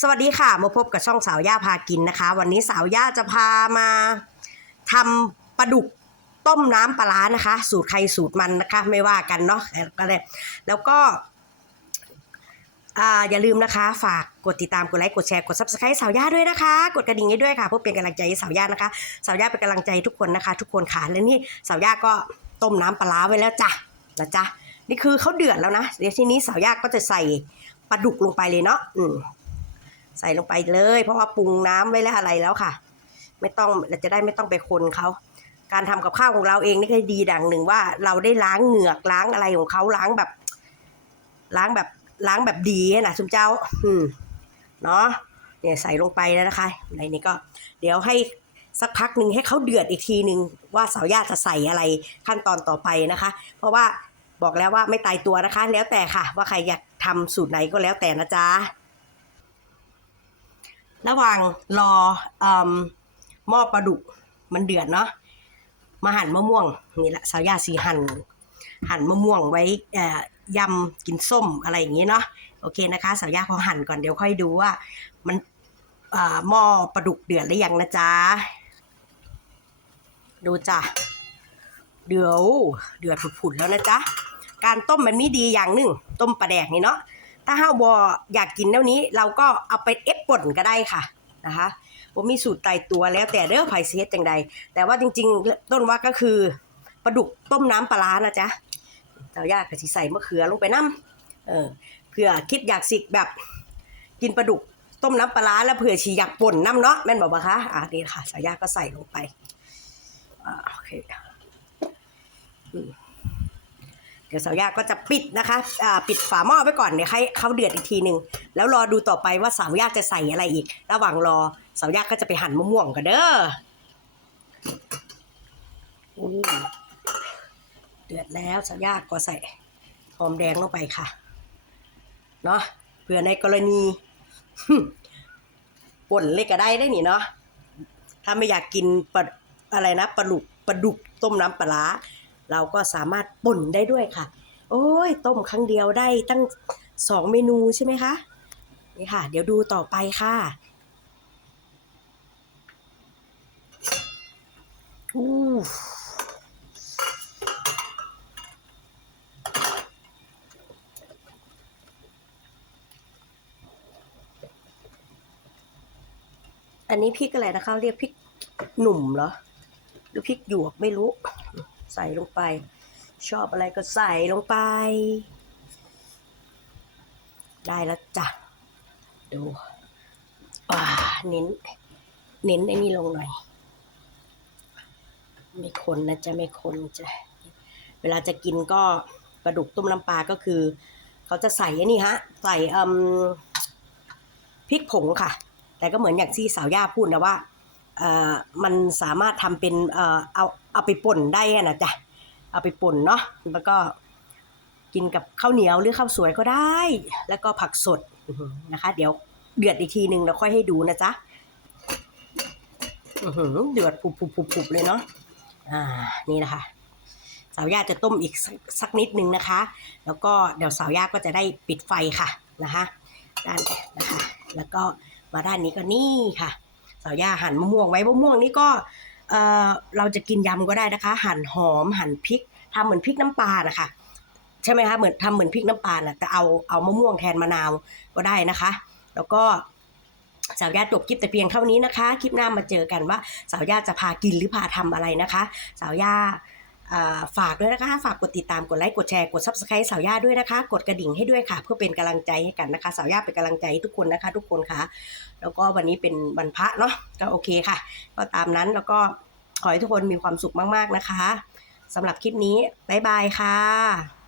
สวัสดีค่ะ มาพบกับช่องสาวย่าพากินนะคะ วันนี้สาวย่าจะพามาทำปลาดุกต้มน้ำปลาร้านะคะ สูตรใครสูตรมันนะคะ ไม่ว่ากันเนาะก็เลยแล้วก็อย่าลืมนะคะ ฝากกดติดตามกดไลค์กดแชร์กด subscribe สาวย่าด้วยนะคะ กดกระดิ่งให้ด้วยค่ะเพื่อเป็นกำลังใจให้สาวย่านะคะ สาวย่าเป็นกำลังใจทุกคนนะคะ ทุกคนค่ะและนี่สาวย่าก็ต้มน้ำปลาร้าไว้แล้วจ้ะนะจ๊ะนี่คือเขาเดือดแล้วนะเดี๋ยวทีนี้สาวย่าก็จะใส่ปลาดุกลงไปเลยเนาะอืม ใส่ลงไปเลย เพราะว่าปรุงน้ำไว้แล้วอะไรแล้วค่ะ ไม่ต้องเราจะได้ไม่ต้องไปคนเขาการทำกับข้าวของเราเองนี่ก็ดีดังหนึ่งว่า เราได้ล้างเหงือกล้างอะไรของเขาล้างแบบ ล้างแบบล้างแบบดีนะสุมเจ้า อืมเนาะเนี่ยใส่ลงไปแล้วนะคะในนี้ก็ เดี๋ยวให้สักพักหนึ่งให้เขาเดือดอีกทีหนึ่งว่าสาวญาติจะใส่อะไรขั้นตอนต่อไปนะคะ เพราะว่าบอกแล้วว่าไม่ตายตัวนะคะ แล้วแต่ค่ะ ว่าใครอยากทำสูตรไหนก็แล้วแต่นะจ๊ะ ระหว่างรออมหม้อปลาดุกมันเดือดเนาะมาหั่นมะม่วงนี่แหละสาวยาสีหั่นหั่นมะม่วงไว้ยำกินส้มอะไรอย่างนี้เนาะโอเคนะคะสาวยาพอหั่นก่อนเดี๋ยวค่อยดูว่า มันหม้อปลาดุกเดือดหรือยังนะจ๊ะดูจ้ะเดี๋ยวเดือดผุดๆแล้วนะจ๊ะการต้มมันมีดีอย่างหนึ่งต้มปลาแดกนี่เนาะ ถ้าเฮาบออยากกินแนวนี้ เราก็เอาไปเอฟป่นก็ได้ค่ะนะคะผมมีสูตรตายตัวแล้วแต่เด้อไผ่เสียจังใด แต่ว่าจริง ๆ ต้นว่าก็คือปลาดุกต้มน้ำปลานะจ๊ะเรายากกะสิใส่มะเขือลงไปน้ำเออเผื่อคิดอยากสิกแบบกินปลาดุกต้มน้ำปลาแล้วเผื่อชีอยากป่นน้ำเนาะแม่นบอกปะคะอะนี่ค่ะสายาก็ใส่ลงไปอ่าโอเคอืม ดี๋ยวสาวยาก็จะปิดนะคะอ่าปิดฝาหม้อไว้ก่อนเดี๋ยวให้เขาเดือดอีกทีหนึ่งแล้วรอดูต่อไปว่าสาวยาจะใส่อะไรอีก ระหว่างรอสาวยาก็จะไปหั่นมะม่วงกันเด้ออู้เดือดแล้วสาวยาก็ใส่หอมแดงลงไปค่ะเนาะเผื่อในกรณีป่นเล็กก็ได้ได้นี่เนาะถ้าไม่อยากกินปลาอะไรนะปลาดุกปลาดุกต้มน้ำปลา เราก็สามารถป่นได้ด้วยค่ะ โอ้ยต้มครั้งเดียวได้ตั้งสองเมนูใช่ไหมคะนี่ค่ะ เดี๋ยวดูต่อไปค่ะอู้อันนี้พริกอะไรนะคะเรียกพริกหนุ่มเหรอ หรือพริกหยวกไม่รู้ ใส่ลงไป ชอบอะไรก็ใส่ลงไป ได้แล้วจ้ะ ดูอ่าเน้น เน้นไอ้นี่ลงหน่อย ไม่คนนะจะไม่คนจะเวลาจะกินก็ปลาดุกต้มน้ำปลาก็คือ เขาจะใส่ไอ้นี่ฮะ ใส่อ่มพริกผงค่ะ แต่ก็เหมือนอย่างที่สาวย่าพูดนะว่ามันสามารถทำเป็นเอา เอาไปป่นได้นะจ๊ะเอาไปป่นเนาะแล้วก็กินกับข้าวเหนียวหรือข้าวสวยก็ได้ แล้วก็ผักสดนะคะ เดี๋ยวเดือดอีกทีหนึ่งแล้วค่อยให้ดูนะจ๊ะเดือดปุบๆเลยเนาะอ่านี่นะคะสาวย่าจะต้มอีกสักสักนิดนึงนะคะ แล้วก็เดี๋ยวสาวย่าก็จะได้ปิดไฟค่ะนะคะด้านนะคะ แล้วก็มาด้านนี้ก็นี่ค่ะ สาวย่าหั่นมะม่วงไว้มะม่วงนี่ก็ เเราจะกินยำก็ได้นะคะ หั่นหอมหั่นพริกทำเหมือนพริกน้ำปลานะคะใช่ไหมคะเหมือนทำเหมือนพริกน้ำปลานะแต่เอาเอามะม่วงแทนมะนาวก็ได้นะคะ แล้วก็สาวญาติจบคลิปแต่เพียงเท่านี้นะคะ คลิปหน้ามาเจอกันว่าสาวญาติจะพากินหรือพาทำอะไรนะคะ สาวญาติ ฝากด้วยนะคะ ฝากกดติดตาม กดไลค์ กดแชร์ กด subscribe สาวย่าด้วยนะคะ กดกระดิ่งให้ด้วยค่ะ เพื่อเป็นกำลังใจให้กันนะคะ สาวย่าเป็นกำลังใจให้ทุกคนนะคะ ทุกคนค่ะ แล้วก็วันนี้เป็นวันพระเนาะ ก็โอเคค่ะ ก็ตามนั้น แล้วก็ขอให้ทุกคนมีความสุขมาก ๆ นะคะสำหรับคลิปนี้ บ๊ายบายค่ะ